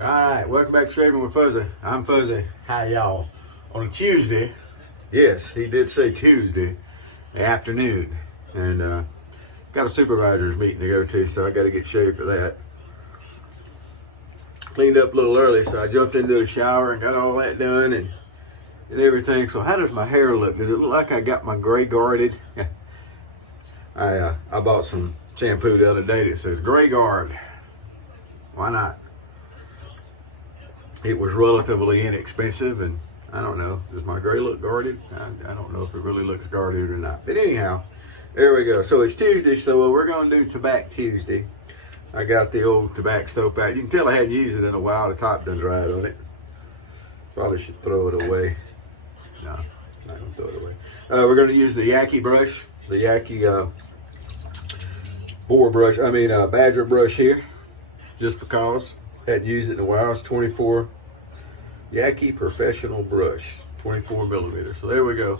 Alright, welcome back to Shaving with Fuzzy. I'm Fuzzy. Hi y'all. On a Tuesday, yes, he did say Tuesday afternoon. And got a supervisor's meeting to go to, so I got to get shaved for that. Cleaned up a little early, so I jumped into the shower and got all that done and everything. So how does my hair look? Does it look like I got my gray guarded? I bought some shampoo the other day that says Gray Guard. Why not? It was relatively inexpensive, and I don't know, does my gray look guarded? I don't know if it really looks guarded or not. But anyhow, there we go. So it's Tuesday, so we're going to do Tabac Tuesday. I got the old Tabac soap out. You can tell I hadn't used it in a while. The top done dried on it. Probably should throw it away. No, I'm not going to throw it away. We're going to use the Yaki brush, the Yaki badger brush here, just because. Hadn't used it in a while. It's 24 Yaki professional brush, 24 millimeter. So there we go.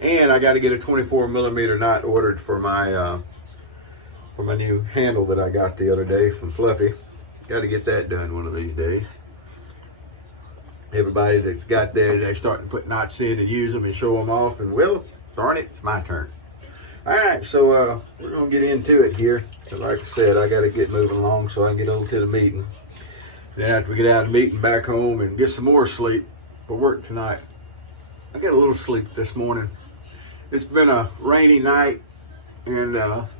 And I got to get a 24 millimeter knot ordered for my new handle that I got the other day from Fluffy. Got to get that done one of these days. Everybody that's got that, they're starting to put knots in and use them and show them off. And well, darn it, it's my turn. All right, so we're gonna get into it here. So like I said, I got to get moving along so I can get over to the meeting. Then after we get out of the meeting, back home and get some more sleep for work tonight. I got a little sleep this morning. It's been a rainy night, and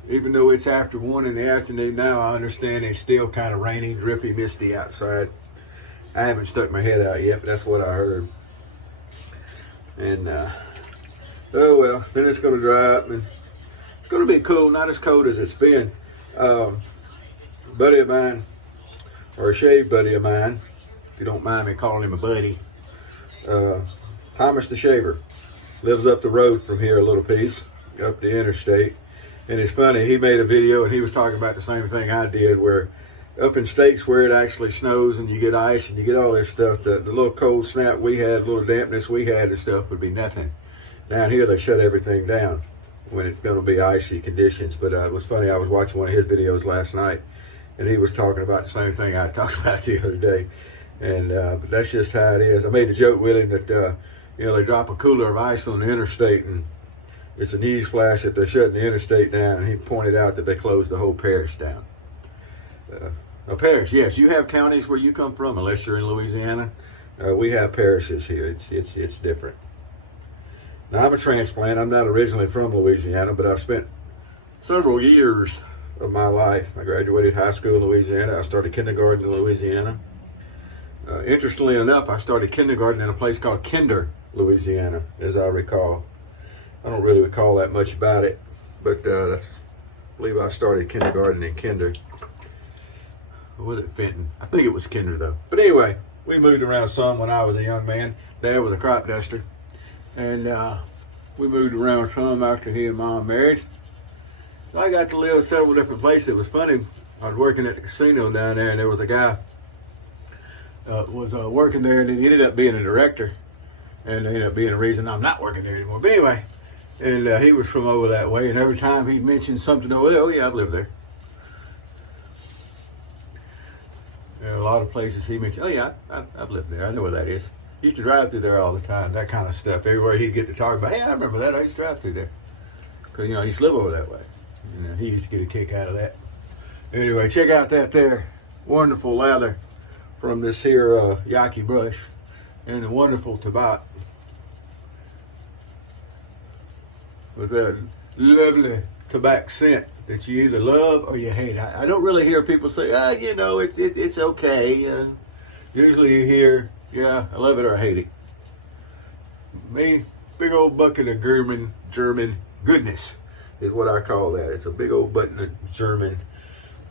even though it's after 1 in the afternoon now, I understand it's still kind of rainy, drippy, misty outside. I haven't stuck my head out yet, but that's what I heard. And oh well, then it's going to dry up, and it's going to be cool, not as cold as it's been. A buddy of mine, or a shave buddy of mine, if you don't mind me calling him a buddy, Thomas the Shaver, lives up the road from here a little piece, up the interstate. And it's funny, he made a video and he was talking about the same thing I did, where up in states where it actually snows and you get ice and you get all this stuff, the little cold snap we had, little dampness we had and stuff would be nothing. Down here they shut everything down when it's going to be icy conditions. But it was funny, I was watching one of his videos last night, and he was talking about the same thing I talked about the other day. And but that's just how it is. I made a joke with him that, they drop a cooler of ice on the interstate, and it's a news flash that they're shutting the interstate down. And he pointed out that they closed the whole parish down. A parish, yes, you have counties where you come from, unless you're in Louisiana. We have parishes here. It's different. Now, I'm a transplant. I'm not originally from Louisiana, but I've spent several years of my life. I graduated high school in Louisiana. I started kindergarten in Louisiana. Interestingly enough, I started kindergarten in a place called Kinder, Louisiana, as I recall. I don't really recall that much about it, but I believe I started kindergarten in Kinder. Was it Fenton? I think it was Kinder though. But anyway, we moved around some when I was a young man. Dad was a crop duster, and we moved around some after he and Mom married. So I got to live several different places. It was funny. I was working at the casino down there, and there was a guy was working there, and he ended up being a director, and ended up being the reason I'm not working there anymore. But anyway, and he was from over that way, and every time he mentioned something over there, oh yeah, I've lived there. There are a lot of places he mentioned, oh yeah, I've lived there. I know where that is. Used to drive through there all the time, that kind of stuff. Everywhere he'd get to talk about, hey, I remember that. I used to drive through there. Because, I used to live over that way. He used to get a kick out of that. Anyway, check out that there wonderful lather from this here Yaki brush and the wonderful Tabac with that lovely Tabac scent that you either love or you hate. I don't really hear people say, it's okay. Usually you hear, yeah, I love it or I hate it. Me, big old bucket of German goodness is what I call that. It's a big old bucket of German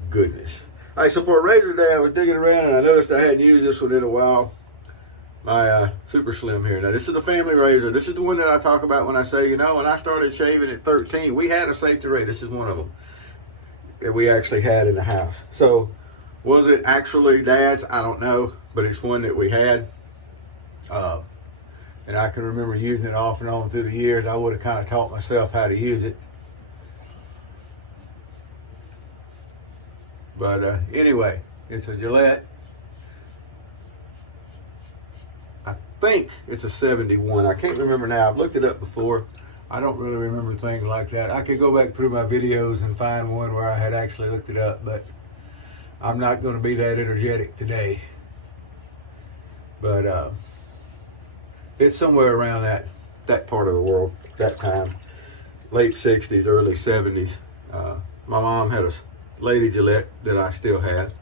goodness. All right, so for a razor day, I was digging around and I noticed I hadn't used this one in a while. My Super Slim here. Now, this is the family razor. This is the one that I talk about when I say, when I started shaving at 13, we had a safety razor. This is one of them that we actually had in the house. So, was it actually Dad's? I don't know, but it's one that we had. And I can remember using it off and on through the years. I would have kind of taught myself how to use it. But anyway, it's a Gillette think it's a 71. I can't remember now. I've looked it up before. I don't really remember things like that. I could go back through my videos and find one where I had actually looked it up, but I'm not going to be that energetic today. But it's somewhere around that part of the world, that time. Late 60s, early 70s. My mom had a Lady Gillette that I still have.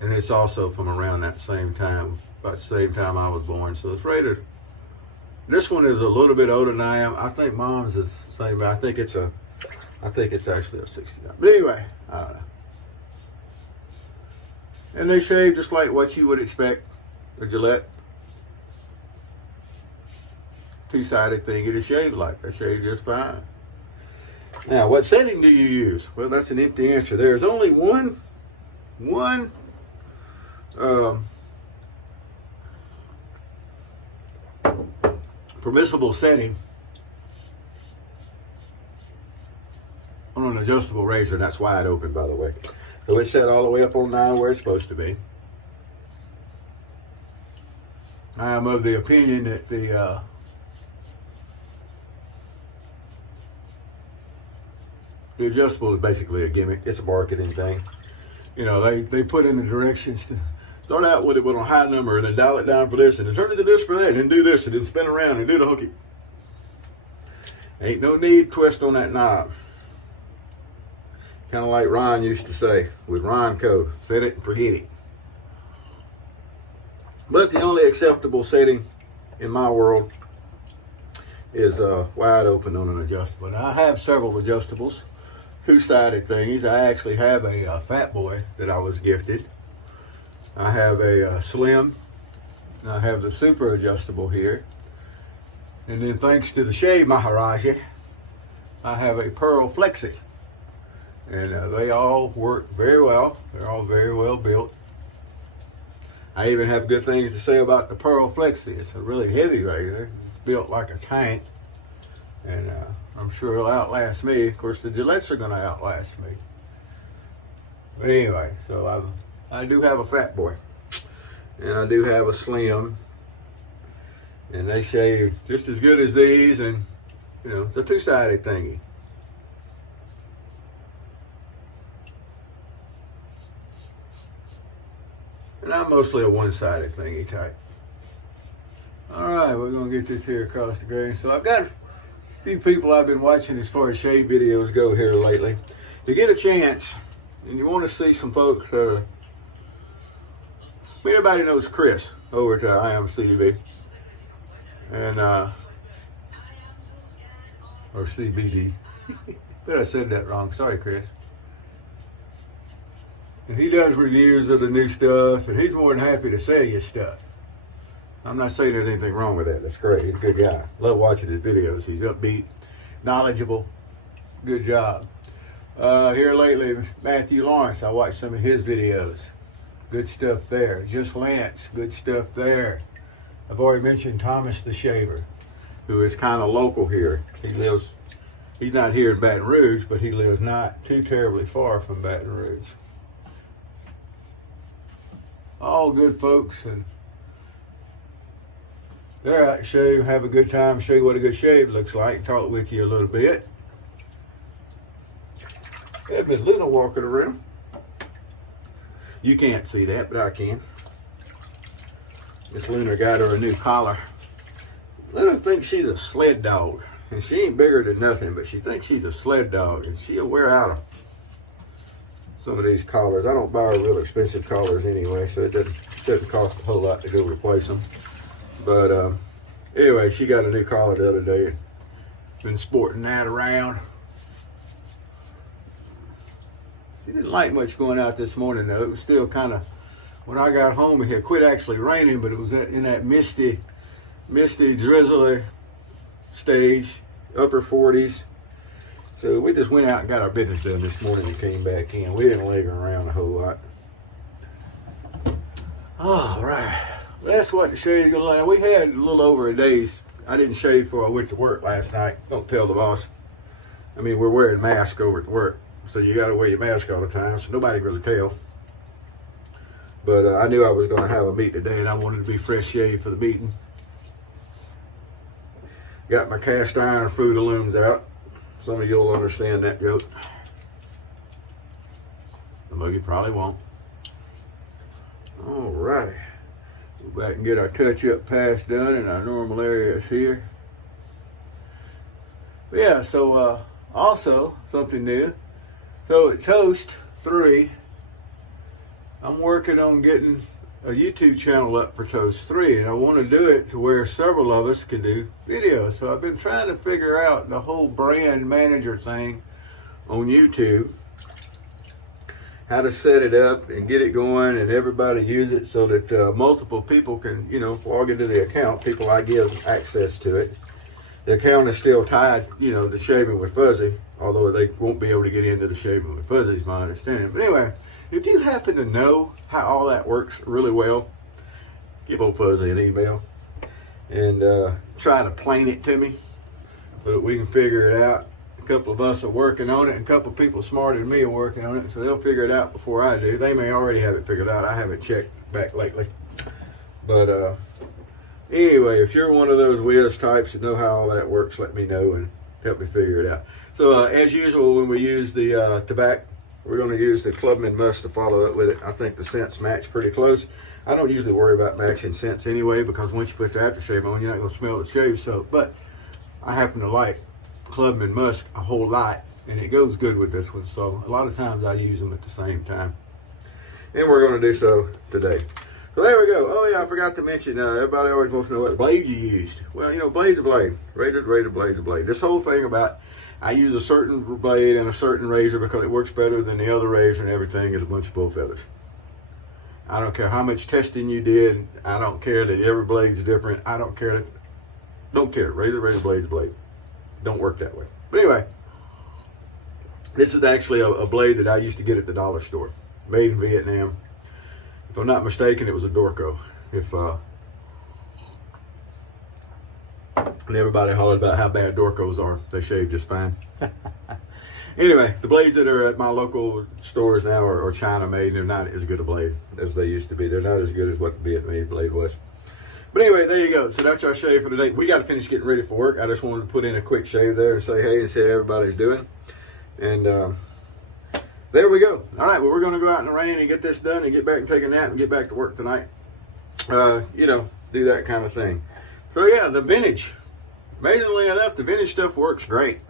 And it's also from around that same time, about the same time I was born. So it's rated. This one is a little bit older than I am. I think mom's is the same, but I think it's actually a 69. But anyway, I don't know. And they shave just like what you would expect, a Gillette. Two-sided thing to shave like. They shave just fine. Now, what setting do you use? Well, that's an empty answer. There's only one permissible setting on an adjustable razor, and that's wide open, by the way. So it's set all the way up on 9 where it's supposed to be. I am of the opinion that the adjustable is basically a gimmick. It's a marketing thing. You know, they put in the directions to start out with it with a high number and then dial it down for this and then turn it to this for that and then do this and then spin around and do the hooky. Ain't no need to twist on that knob. Kind of like Ron used to say with Ron Co. Set it and forget it. But the only acceptable setting in my world is wide open on an adjustable. Now, I have several adjustables, two-sided things. I actually have a Fat Boy that I was gifted. I have a Slim. I have the super adjustable here. And then thanks to the Shave Maharaja, I have a Pearl Flexi. And they all work very well. They're all very well built. I even have good things to say about the Pearl Flexi. It's a really heavy razor. It's built like a tank. And I'm sure it'll outlast me. Of course, the Gillettes are going to outlast me. But anyway, so I do have a Fat Boy. And I do have a Slim. And they shave just as good as these. And, you know, it's a two-sided thingy. And I'm mostly a one-sided thingy type. All right, we're going to get this here across the grain. So I've got a few people I've been watching as far as shave videos go here lately. To get a chance, and you want to see some folks, everybody knows Chris over to IMCB. And, or CBD. But I said that wrong. Sorry, Chris. And he does reviews of the new stuff, and he's more than happy to sell you stuff. I'm not saying there's anything wrong with that. That's great. He's a good guy. Love watching his videos. He's upbeat, knowledgeable. Good job. Here lately, Matthew Lawrence, I watched some of his videos. Good stuff there. Just Lance, good stuff there. I've already mentioned Thomas the Shaver, who is kind of local here. He's not here in Baton Rouge, but he lives not too terribly far from Baton Rouge. All good folks, and they're out to shave, have a good time, show you what a good shave looks like, talk with you a little bit. Have Miss Luna walking around. You can't see that, but I can. Miss Luna got her a new collar. Luna thinks she's a sled dog, and she ain't bigger than nothing, but she thinks she's a sled dog, and she'll wear out some of these collars. I don't buy real expensive collars anyway, so it doesn't cost a whole lot to go replace them. But anyway, she got a new collar the other day and been sporting that around. She didn't like much going out this morning though. It was still kind of, when I got home it had quit actually raining, but it was in that misty, drizzly stage, upper 40s. So we just went out and got our business done this morning and came back in. We didn't linger around a whole lot. All right. That's what the shave's gonna like. We had a little over a day's. I didn't shave before I went to work last night. Don't tell the boss. I mean, we're wearing masks over at work, so you gotta wear your mask all the time, so nobody really tell. But I knew I was going to have a meet today, and I wanted to be fresh shaved for the meeting. Got my cast iron Fruit of Looms out. Some of you'll understand that joke. Some of you probably won't. Alrighty. Go back and get our touch-up pass done in our normal areas here. But yeah, so also something new. So at Toast 3, I'm working on getting a YouTube channel up for Toast 3, and I want to do it to where several of us can do videos. So I've been trying to figure out the whole brand manager thing on YouTube, how to set it up and get it going and everybody use it so that multiple people can, you know, log into the account, people I give access to it. The account is still tied, you know, to Shaving with Fuzzy, although they won't be able to get into the Shaving with Fuzzy is my understanding. But anyway, if you happen to know how all that works really well, give old Fuzzy an email and try to plain it to me so that we can figure it out. A couple of us are working on it, and a couple of people smarter than me are working on it, so they'll figure it out before I do. They may already have it figured out. I haven't checked back lately. But anyway, if you're one of those whiz types that know how all that works, let me know and help me figure it out. So as usual, when we use the Tabac, we're going to use the Clubman Musk to follow up with it. I think the scents match pretty close. I don't usually worry about matching scents anyway, because once you put the aftershave on, you're not going to smell the shave soap. But I happen to like Clubman Musk a whole lot, and it goes good with this one. So a lot of times I use them at the same time. And we're going to do so today. So there we go. Oh yeah, I forgot to mention, everybody always wants to know what blade you used. Well, you know, blade's a blade. Razor's a blade's a blade. This whole thing about I use a certain blade and a certain razor because it works better than the other razor and everything is a bunch of bull feathers. I don't care how much testing you did. I don't care that every blade's different. I don't care that, don't care. Razor, blade's a blade. Don't work that way. But anyway, this is actually a blade that I used to get at the dollar store, made in Vietnam. If I'm not mistaken, it was a Dorco. And everybody hollered about how bad Dorcos are. They shave just fine. Anyway, the blades that are at my local stores now are China made. They're not as good a blade as they used to be. They're not as good as what the Vietnamese blade was. But anyway, there you go. So that's our shave for today. We got to finish getting ready for work. I just wanted to put in a quick shave there and say hey and see how everybody's doing. And there we go. All right, well, we're going to go out in the rain and get this done and get back and take a nap and get back to work tonight. You know, do that kind of thing. So yeah, the vintage. Amazingly enough, the vintage stuff works great.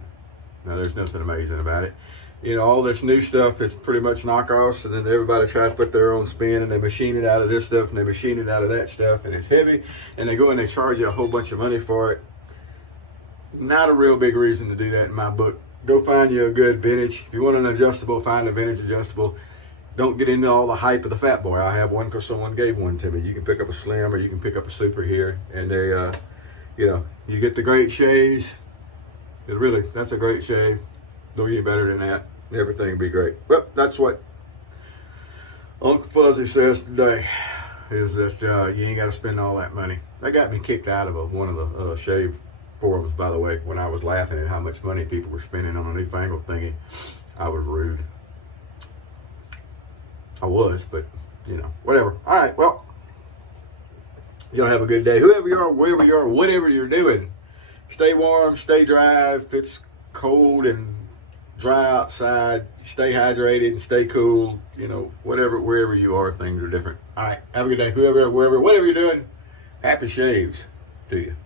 Now, there's nothing amazing about it. You know, all this new stuff is pretty much knockoffs, and then everybody tries to put their own spin, and they machine it out of this stuff, and they machine it out of that stuff, and it's heavy, and they go and they charge you a whole bunch of money for it. Not a real big reason to do that in my book. Go find you a good vintage. If you want an adjustable, find a vintage adjustable. Don't get into all the hype of the Fat Boy. I have one because someone gave one to me. You can pick up a Slim or you can pick up a Super here, and they, you know, you get the great shaves. It really, that's a great shave. Don't get better than that. Everything will be great. Well, that's what Uncle Fuzzy says today, is that you ain't got to spend all that money. That got me kicked out of one of the shave forums, by the way, when I was laughing at how much money people were spending on a newfangled thingy. I was rude. I was, but, you know, whatever. All right, well, y'all have a good day. Whoever you are, wherever you are, whatever you're doing, stay warm, stay dry. If it's cold and dry outside, stay hydrated and stay cool. You know, whatever, wherever you are, things are different. All right, have a good day. Whoever, wherever, whatever you're doing, happy shaves to you.